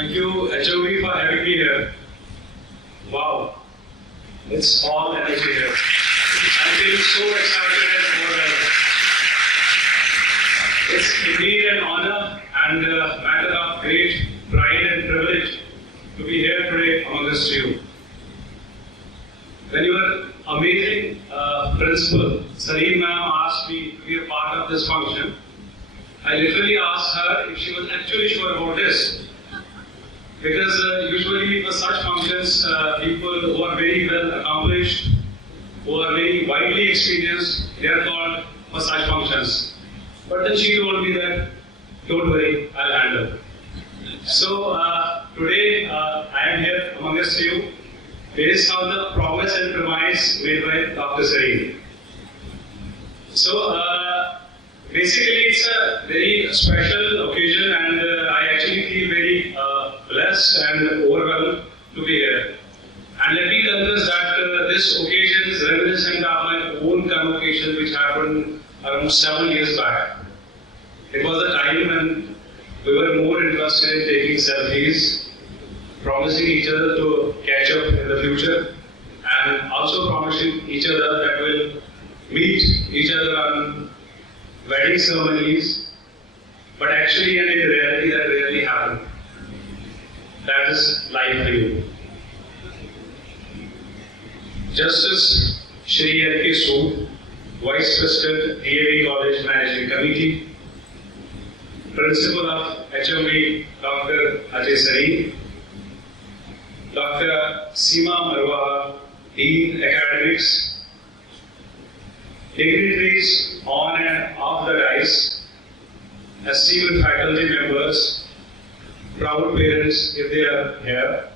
Thank you, HOV, for having me here. Wow, it's all energy here. I feel so excited and overwhelmed. It's indeed an honor and a matter of great pride and privilege to be here today amongst you. When your amazing principal, Sareem ma'am, asked me to be a part of this function, I literally asked her if she was actually sure about this. Because usually for such functions, people who are very well accomplished, who are very widely experienced, they are called for such functions. But then she told me that, don't worry, I'll handle. So today I am here amongst you based on the promise and premise made by Dr. Suhail. So basically it's a very special occasion and I actually feel very blessed and overwhelmed to be here. And let me confess that this occasion is reminiscent of my own convocation which happened around 7 years back. It was a time when we were more interested in taking selfies, promising each other to catch up in the future, and also promising each other that we'll meet each other on wedding ceremonies, but actually and in reality that rarely happened. That is life for you. Justice Shri N.K. Sood, Vice President, DAV College Managing Committee, Principal of HMV, Dr. Ajay Sareem, Dr. Seema Marwa, Dean Academics, dignitaries on and off the dais, esteemed faculty members, proud parents if they are here,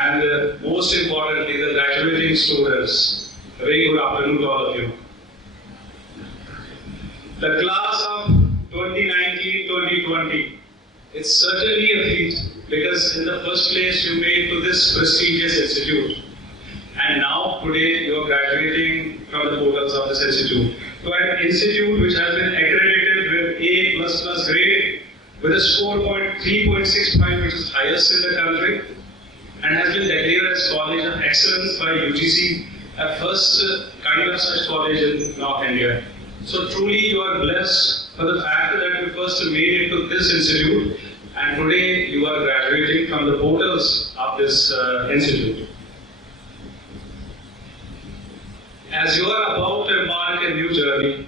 and most importantly the graduating students. A very good afternoon to all of you. The class of 2019-2020, it's certainly a feat because in the first place you made to this prestigious institute, and now today you are graduating from the portals of this institute to an institute which has been accredited with A++ grade with a score 3.65, which is highest in the country, and has been declared as College of Excellence by UGC, a first kind of such college in North India. So truly you are blessed for the fact that you first made it to this institute, and today you are graduating from the portals of this institute. As you are about to embark a new journey,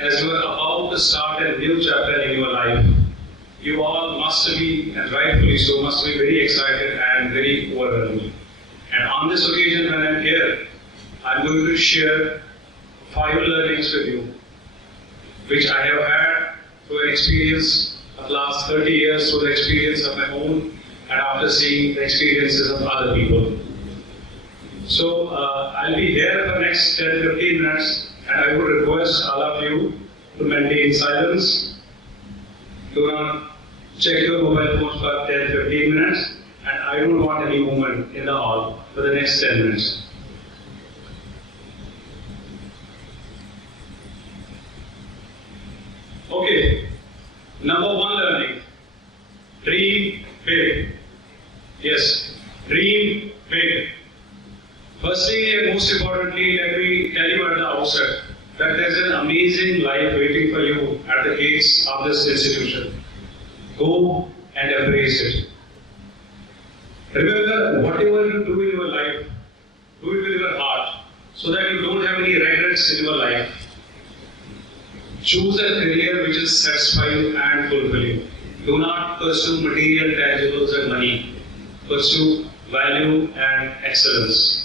as you are about to start a new chapter in your life, you all must be, and rightfully so, must be very excited and very overwhelmed. And on this occasion when I am here, I am going to share 5 learnings with you, which I have had through an experience of the last 30 years, through the experience of my own, and after seeing the experiences of other people. So I'll be here for the next 10-15 minutes, and I would request all of you to maintain silence. Do not check your mobile phones for 10-15 minutes, and I don't want any movement in the hall for the next 10 minutes. Okay, number 1 learning, dream big. Yes, dream big. Firstly and most importantly, let me tell you at the outset that there is an amazing life waiting for you at the gates of this institution. Go and embrace it. Remember, whatever you do in your life, do it with your heart so that you don't have any regrets in your life. Choose a career which is satisfying and fulfilling. Do not pursue material tangibles and money. Pursue value and excellence.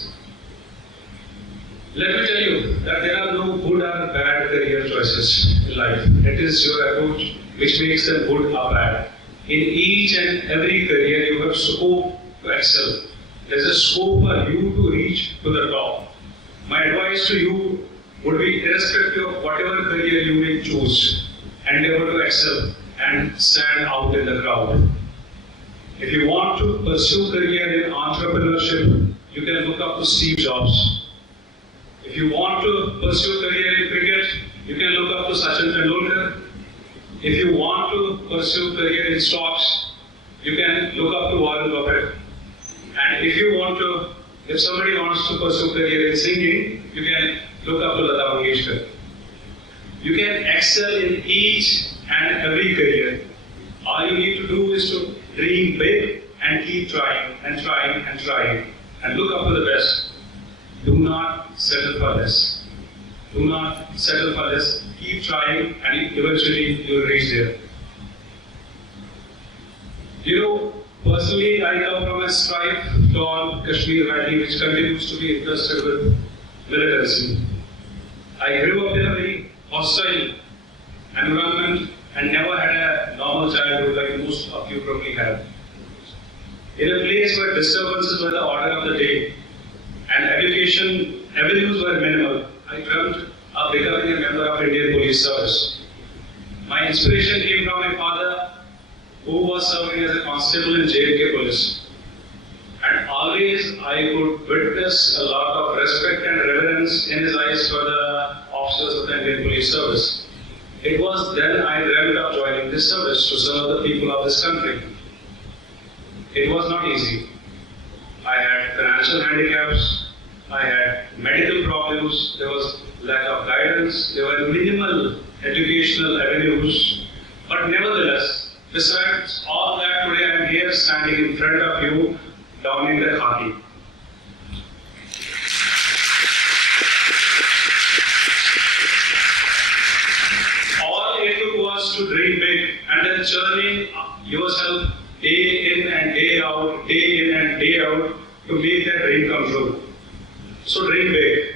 Let me tell you that there are no good or bad career choices in life. It is your approach which makes them good or bad. In each and every career you have scope to excel. There is a scope for you to reach to the top. My advice to you would be, irrespective of whatever career you may choose, endeavor to excel and stand out in the crowd. If you want to pursue career in entrepreneurship, you can look up to Steve Jobs. If you want to pursue career in cricket, you can look up to Sachin Tendulkar. If you want to pursue career in stocks, you can look up to Warren Buffett. And if somebody wants to pursue career in singing, you can look up to Lata Mangeshkar. You can excel in each and every career. All you need to do is to dream big and keep trying and trying and trying and look up to the best. Do not settle for less. Do not settle for less. Keep trying and eventually you will reach there. You know, personally, I come from a strife-torn Kashmir Valley which continues to be infested with militancy. I grew up in a very hostile environment and never had a normal childhood like most of you probably have. In a place where disturbances were the order of the day and education avenues were minimal, I dreamt of becoming a member of Indian Police Service. My inspiration came from my father, who was serving as a constable in JNK Police. And always I could witness a lot of respect and reverence in his eyes for the officers of the Indian Police Service. It was then I dreamt of joining this service to serve the people of this country. It was not easy. I had financial handicaps, I had medical problems, there was lack of guidance, there were minimal educational avenues, but nevertheless, besides all that, today I am here standing in front of you, donning the khaki. All it took was to dream big and then journey yourself day in and day out, day in and day out to make that dream come true. So dream big.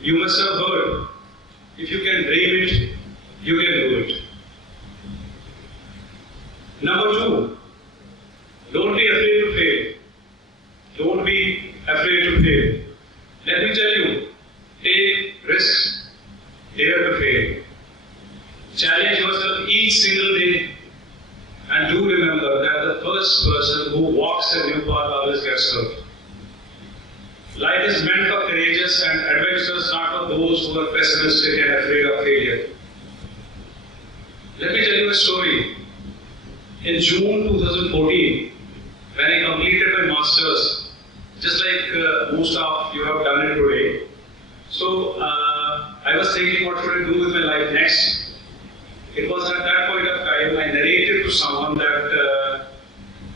You must have heard, if you can dream it, you can do it. Number two, don't be afraid to fail. Don't be afraid to fail. Let me tell you, take risks, dare to fail. Challenge yourself each single day and do remember that the first person who walks a new path always gets hurt. Life is meant for courageous and adventurous, not for those who are pessimistic and afraid of failure. Let me tell you a story. In June 2014, when I completed my Masters, just like most of you have done it today, so I was thinking what should I do with my life next. It was at that point of time I narrated to someone that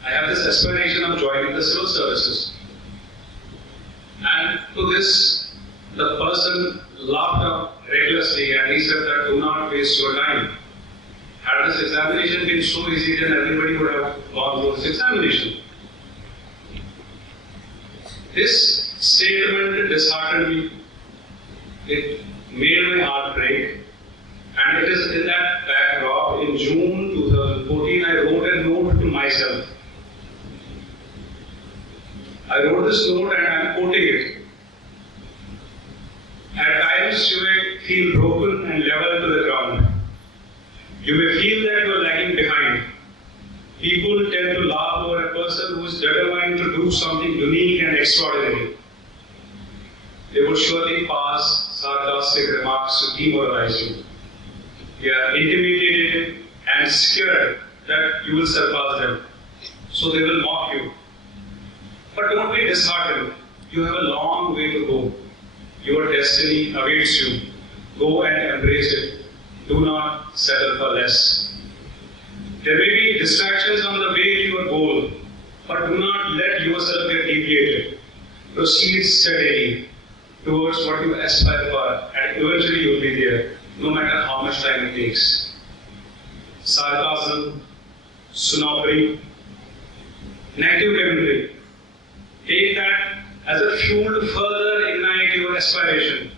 I have this aspiration of joining the civil services. And to this, the person laughed up recklessly and he said that do not waste your time. Had this examination been so easy, then everybody would have gone through this examination. This statement disheartened me. It made my heart break. And it is in that backdrop, in June 2014, I wrote a note to myself. I wrote this note and I am quoting it. At times you may feel broken and level to the ground. You may feel that you are lagging behind. People tend to laugh over a person who is determined to do something unique and extraordinary. They would surely pass sarcastic remarks to demoralize you. They are intimidated and scared that you will surpass them. So they will mock you. But don't be disheartened. You have a long way to go. Your destiny awaits you. Go and embrace it. Do not settle for less. There may be distractions on the way to your goal, but do not let yourself get deviated. Proceed steadily towards what you aspire for, and eventually you will be there, no matter how much time it takes. Sarcasm, snobbery, negative commentary. Take that as a fuel to further ignite your aspiration.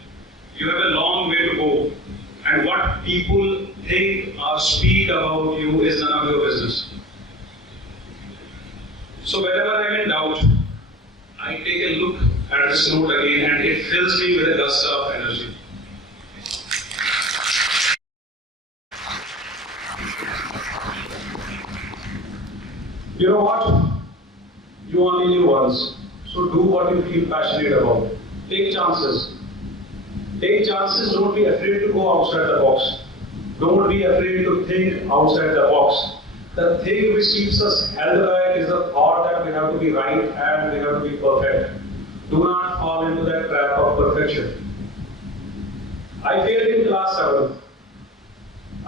You have a long way to go. And what people think or speak about you is none of your business. So whenever I'm in doubt, I take a look at this note again and it fills me with a gust of energy. You know what? You only live once. So do what you feel passionate about. Take chances. Take chances, don't be afraid to go outside the box. Don't be afraid to think outside the box. The thing which keeps us held back is the thought that we have to be right and we have to be perfect. Do not fall into that trap of perfection. I failed in class 7.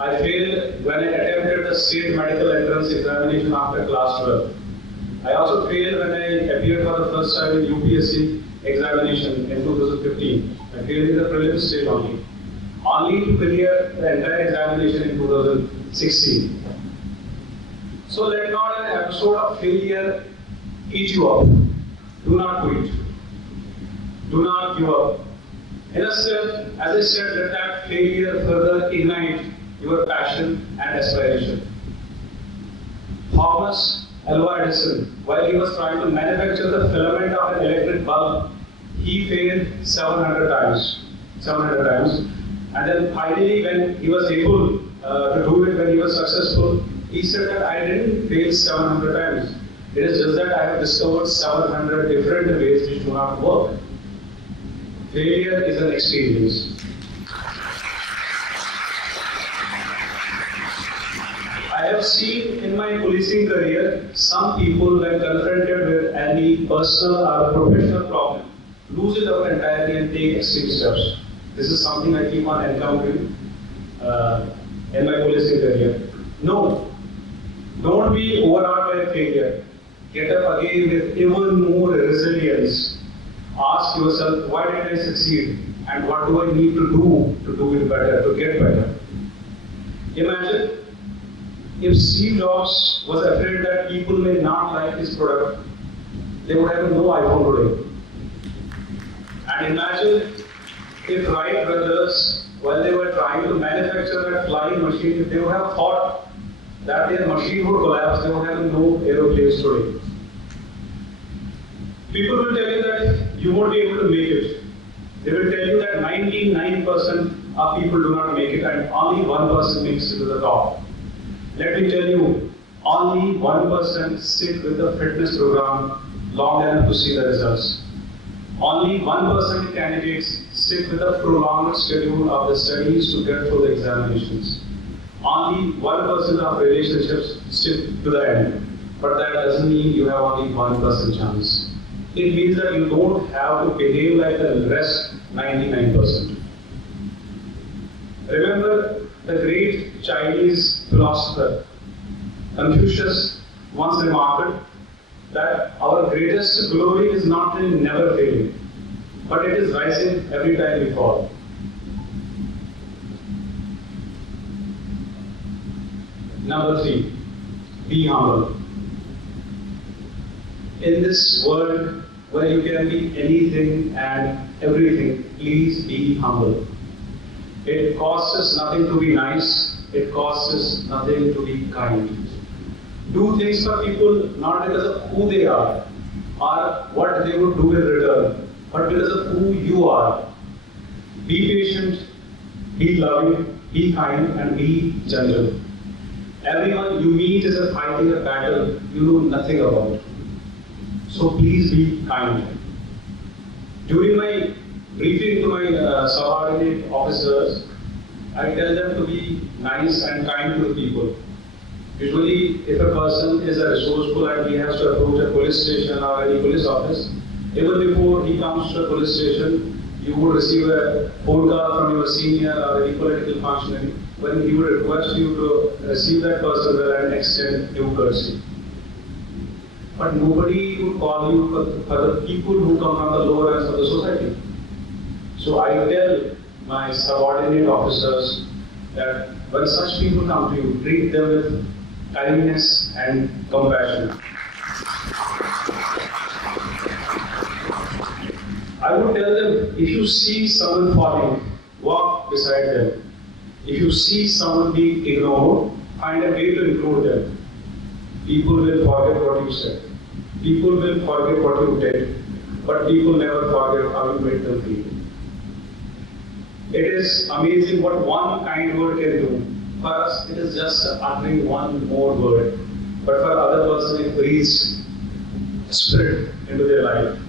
I failed when I attempted the state medical entrance examination after class 12. I also failed when I appeared for the first time in UPSC examination in 2015. I failed in the preliminary stage only to clear the entire examination in 2016. So let not an episode of failure eat you up. Do not quit. Do not give up. Instead, as I said, let that failure further ignite your passion and aspiration. Thomas Alva Edison, while he was trying to manufacture the filament of an electric bulb, he failed 700 times. 700 times. And then finally, when he was able to do it, when he was successful, he said that I didn't fail 700 times. It is just that I have discovered 700 different ways which do not work. Failure is an experience. I have seen in my policing career some people, when confronted with any personal or professional problem, lose it up entirely and take extreme steps. This is something I keep on encountering in my policing career. No, don't be overawed by failure. Get up again with even more resilience. Ask yourself, why did I succeed? And what do I need to do it better, to get better? Imagine if Steve Jobs was afraid that people may not like his product, they would have no iPhone today. And imagine if Wright brothers, while they were trying to manufacture that flying machine, if they would have thought that their machine would collapse, they would have no aeroplanes today. People will tell you that you won't be able to make it. They will tell you that 99% of people do not make it and only 1% makes it to the top. Let me tell you, only 1% stick with the fitness program long enough to see the results. Only 1% candidates stick with the prolonged schedule of the studies to get through the examinations. Only 1% of relationships stick to the end. But that doesn't mean you have only 1% chance. It means that you don't have to behave like the rest 99%. Remember the great Chinese philosopher Confucius once remarked that our greatest glory is not in never failing, but it is rising every time we fall. Number 3, be humble. In this world where you can be anything and everything, please be humble. It costs us nothing to be nice, it costs us nothing to be kind. Do things for people not because of who they are or what they would do in return, but because of who you are. Be patient, be loving, be kind, and be gentle. Everyone you meet is fighting a battle you know nothing about. So please be kind. During my briefing to my subordinate officers, I tell them to be nice and kind to the people. Usually, if a person is resourceful and he has to approach a police station or any police office, even before he comes to a police station, you would receive a phone call from your senior or any political functionary when he would request you to receive that person well and extend due courtesy. But nobody would call you for the people who come from the lower ranks of the society. So I tell my subordinate officers that when such people come to you, treat them with kindness and compassion. I would tell them, if you see someone falling, walk beside them. If you see someone being ignored, find a way to include them. People will forget what you said. People will forget what you did. But people never forget how you made them feel. It is amazing what one kind word can do. For us, it is just uttering one more word. But for other person, it breathes spirit into their life.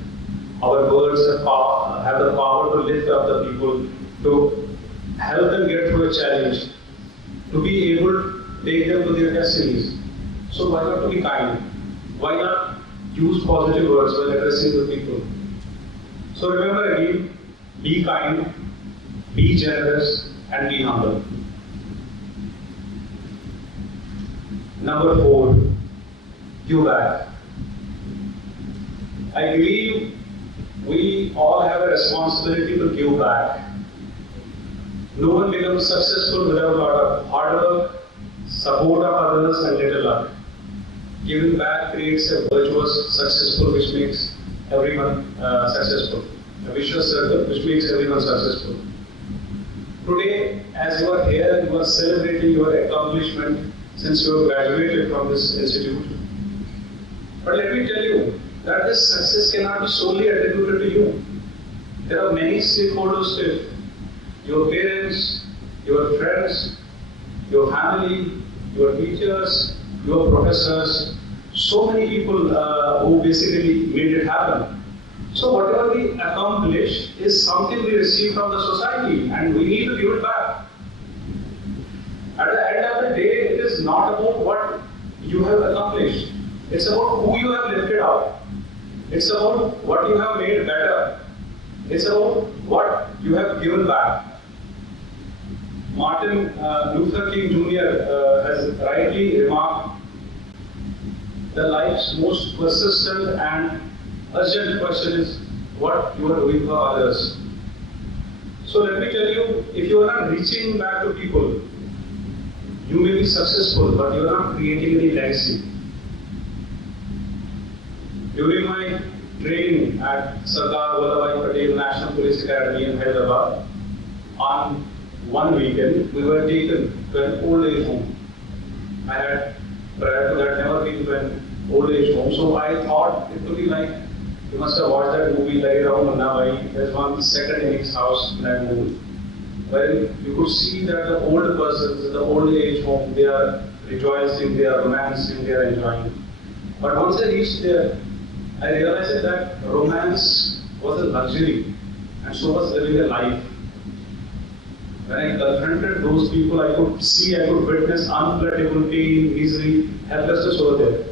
Our words have the power to lift up the people, to help them get through a challenge, to be able to take them to their destinies. So why not to be kind? Why not use positive words while addressing the people? So remember again, be kind, be generous, and be humble. Number 4, give back. I believe we all have a responsibility to give back. No one becomes successful without a lot of hard work, support of others, and little luck. Giving back creates a virtuous, successful, which makes everyone successful. A vicious circle which makes everyone successful. Today, as you are here, you are celebrating your accomplishment since you have graduated from this institute. But let me tell you that this success cannot be solely attributed to you. There are many stakeholders to it. Your parents, your friends, your family, your teachers, your professors, so many people who basically made it happen. So whatever we accomplish is something we receive from the society and we need to give it back. At the end of the day, it is not about what you have accomplished. It's about who you have lifted up. It's about what you have made better. It's about what you have given back. Martin Luther King Jr. Has rightly remarked, the life's most persistent and urgent question is what you are doing for others. So let me tell you, if you are not reaching back to people, you may be successful, but you are not creating any legacy. During my training at Sardar Vallabhbhai Patel National Police Academy in Hyderabad, on one weekend, we were taken to an old age home. I had, prior to that, never been to an old age home, so I thought it would be like, you must have watched that movie, Lai Rao Manna Bhai. There's one second innings house in that movie, where you could see that the old persons in the old age home, they are rejoicing, they are romancing, they are enjoying. But once I reached there, I realized that romance was a luxury, and so was living a life. When I confronted those people, I could see, I could witness unpredictable pain, misery, helplessness over there.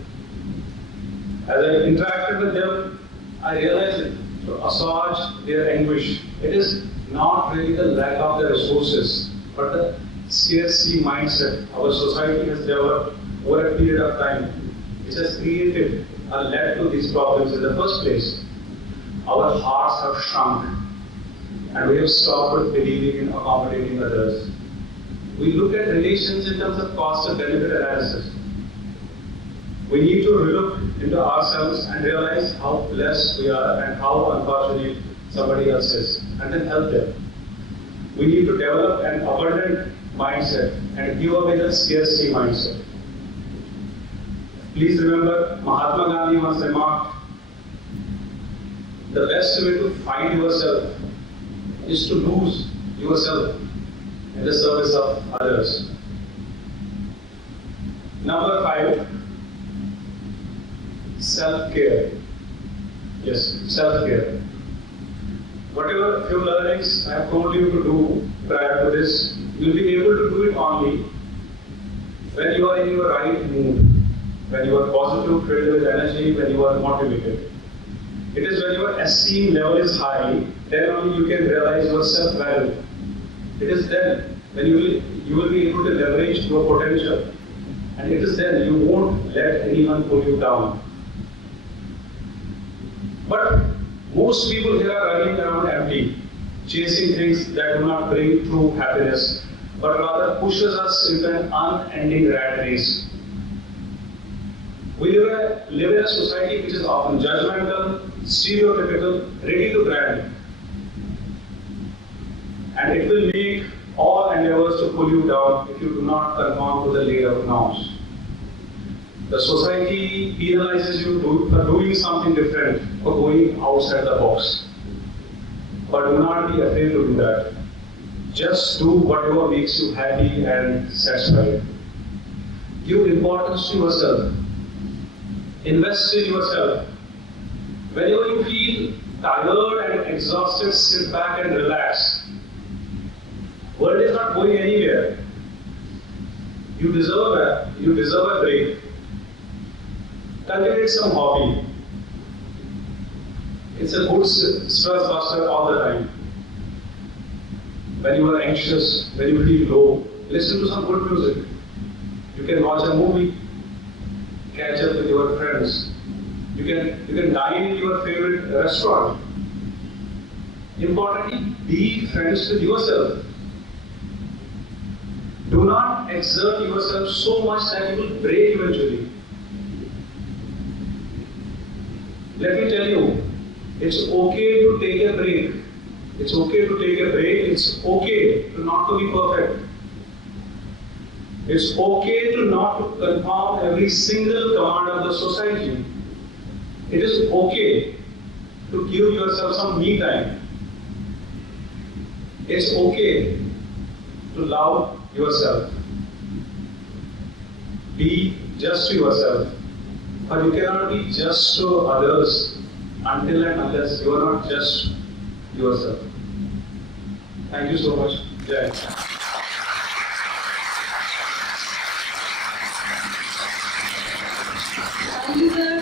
As I interacted with them, I realized that to assuage their anguish, it is not really the lack of the resources, but the scarcity mindset our society has developed over a period of time, which has created and led to these problems in the first place. Our hearts have shrunk, and we have stopped believing in accommodating others. We look at relations in terms of cost and benefit analysis. We need to look into ourselves and realize how blessed we are and how unfortunate somebody else is, and then help them. We need to develop an abundant mindset and give away the scarcity mindset. Please remember, Mahatma Gandhi once remarked, the best way to find yourself is to lose yourself in the service of others. Number 5, self-care. Yes, self-care. Whatever few learnings I have told you to do prior to this, you will be able to do it only when you are in your right mood, when you are positive, filled with energy, when you are motivated. It is when your esteem level is high, then only you can realize your self-value. It is then when you will be able to leverage your potential, and it is then you won't let anyone pull you down. But most people here are running around empty, chasing things that do not bring true happiness, but rather pushes us into an unending rat race. We live in a society which is often judgmental, stereotypical, ready to brand. And it will make all endeavors to pull you down if you do not conform to the laid out norms. The society penalizes you for doing something different, for going outside the box. But do not be afraid to do that. Just do whatever makes you happy and satisfied. Give importance to yourself. Invest in yourself. Whenever you feel tired and exhausted, sit back and relax. World is not going anywhere. You deserve a break. cultivate some hobby. It's a good stress buster all the time. When you are anxious, when you feel low, listen to some good music. You can watch a movie, catch up with your friends. You can dine in your favorite restaurant. Importantly, be friends with yourself. Do not exert yourself so much that you will break eventually. Let me tell you, it's okay to take a break. It's okay to take a break. It's okay to not to be perfect. It's okay to not to conform every single command of the society. It is okay to give yourself some me time. It's okay to love yourself. Be just to yourself. But you cannot be just to others until and unless you are not just yourself. Thank you so much. Jai. Thank you, sir.